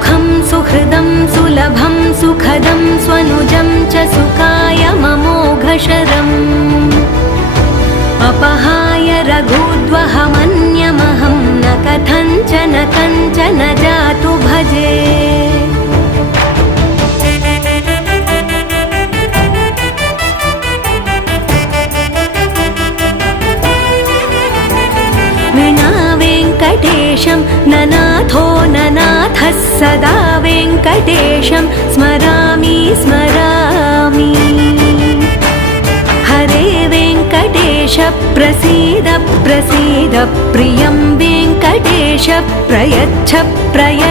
सुखं सुहृदं सुलभं सुखदं स्वनुजं च सुखाय ममोघशरम् अपहाय रघुद्वहमन्यमहं न कथञ्चन कञ्चन जातु भजे। विना वेङ्कटेशं ननाथो ननाथः सदा वेङ्कटेशं स्मरामि स्मरामि। हरे वेङ्कटेश प्रसीद प्रसीद प्रियं वेङ्कटेश प्रयच्छ प्रयच्छ।